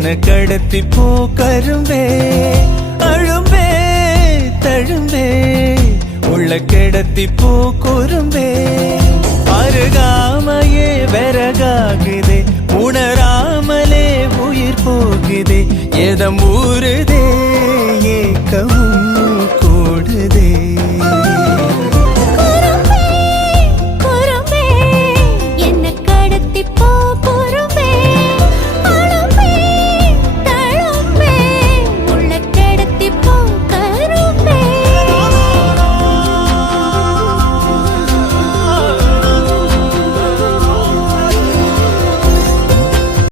என்ன கடத்தி போ கரும்பே அழும்பே தழும்பே உள்ள கிடத்தி போ குறும்பே அருகாமையே விறகாகுதே உணராமலே உயிர் போகுதே எதம் ஊரு